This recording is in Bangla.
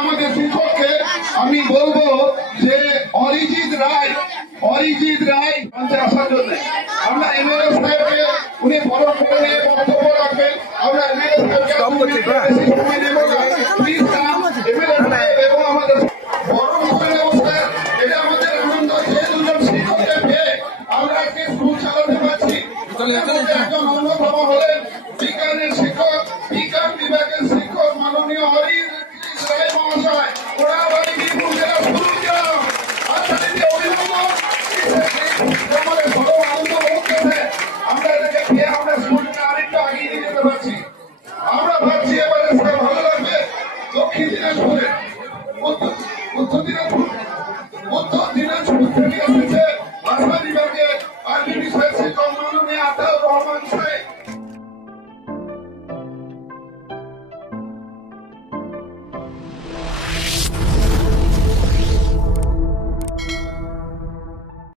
আমাদের শিক্ষককে আমি বলবো যে অরিজিৎ রায় মঞ্চে আসার জন্য আমরা এমএলএ সাহেবকে উনি বরণ করে নিয়ে বক্তব্য রাখবেন। আমরা এমএলএ সাহেবকে সময় নেব না, প্লিজ এমএলএ সাহেব এবং আমাদের বরণ করে নেব স্যার। এটা আমাদের আনন্দ যে দুজন শিক্ষককে পেয়ে আমরা আজকে স্কুল চালাতে পারছি। একজন অন্যতম হলেন বিজ্ঞানের শিক্ষক, বিজ্ঞান বিভাগের শিক্ষক মাননীয় অরিজিৎ রায় মহাশয়। ওরা বাড়ি বীরভূম জেলা সুরুগ্রাম। আমাদের বড় আনন্দ হচ্ছে আমরা এটাকে পেয়ে আমরা স্কুলটা আরেকটু আগিয়ে নিয়ে যেতে পারছি। আমরা ভাবছি এবারে স্যার ভালো লাগবে দক্ষিণ দিনাজপুরে উত্তর দিনাজপুর থেকে